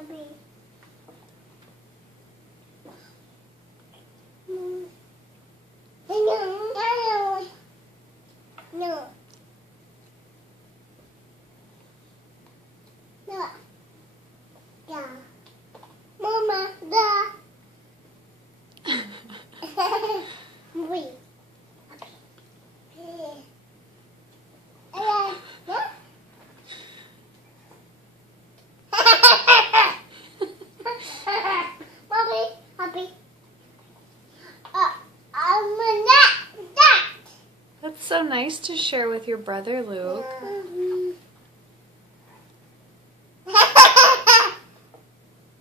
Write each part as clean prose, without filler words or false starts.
Mommy. No. No. Yeah. Mama, da. Wait. Mommy, happy. That. That's so nice to share with your brother, Luke.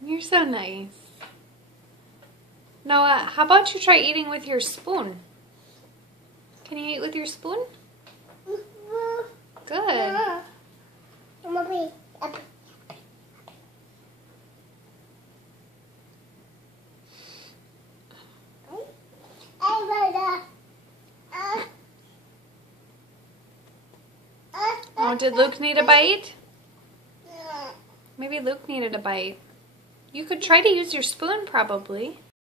You're so nice. Noah, how about you try eating with your spoon? Can you eat with your spoon? Good. Mommy, happy. Oh, did Luke need a bite? Maybe Luke needed a bite. You could try to use your spoon, probably.